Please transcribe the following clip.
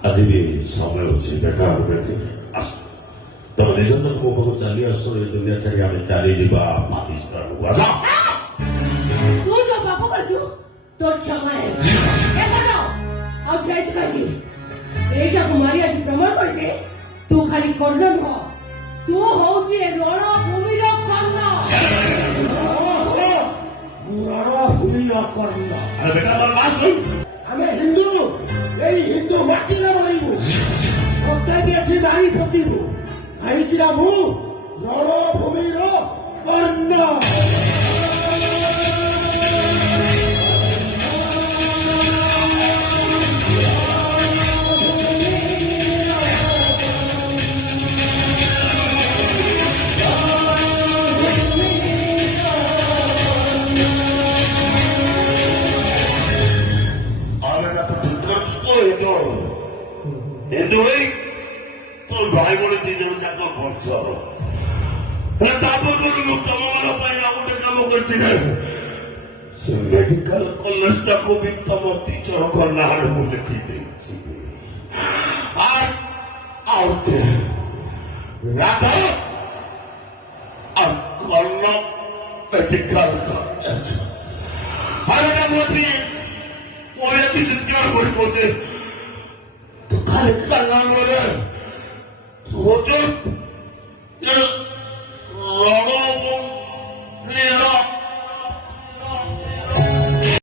ଆଜି ବି ସମୟ ଅଛି ଦେଖା ହବ ଏଠି ତମେ ନିଜ ତ ମୋ ପାଖକୁ ଚାଲି ଆସ ଏ ଦୁନିଆ ଛାଡି ଆମେ ଚାଲିଯିବା ପାକିସ୍ତାନକୁ ଆସ तू जो बापू करଛୁ ତୋର କ୍ଷମା ନାହିଁ ଆଉ ଠିଆଇଛୁ କାହିଁକି ଏଇଟାକୁ ମାରି ଆଜି ପ୍ରମାଣ କରିଦେ ତୁ ଖାଲି କର୍ଣ୍ଣ ନୁହଁ ତୁ ହଉଛି ରଣଭୂମିର କର୍ଣ୍ଣ ରଣଭୂମିର କର୍ଣ୍ଣ ଆରେ ବେଟା ମୋର ମା ଶୁଣ ଆମେ ହିନ୍ଦୁ ଏଇ ହିନ୍ଦୁ ମାଟିରେ ମାରିବୁ ମତେ ବି ଏଠି ମାରି ପୋତିବୁ କାହିଁକି ନା ମୁଁ ରଣଭୂମିର କର୍ଣ୍ଣ ହିନ୍ଦୁ ଭାଇ ତୋ ଭାଇ ଭଳି ଦି ଜଣ ଯାକ ବଂଶ ତାପରେ ମୁଁ ତମମାନଙ୍କ ପାଇଁ ଆଉ ଗୋଟେ କାମ କରିଛି ସେ ମେଡିକାଲ କଲେଜଟାକୁ ବି ତମ ଦି ଜଣଙ୍କ ନାଁରେ ମୁଁ ଲେଖି ଦେଇଛି ଆଉ ରାଧା ଆଉ କର୍ଣ୍ଣ ମେଡିକାଲ କଲେଜ ଆରେ ମୁଁ ওরে চিৎকার করে বলছে তো খালি কান্না করে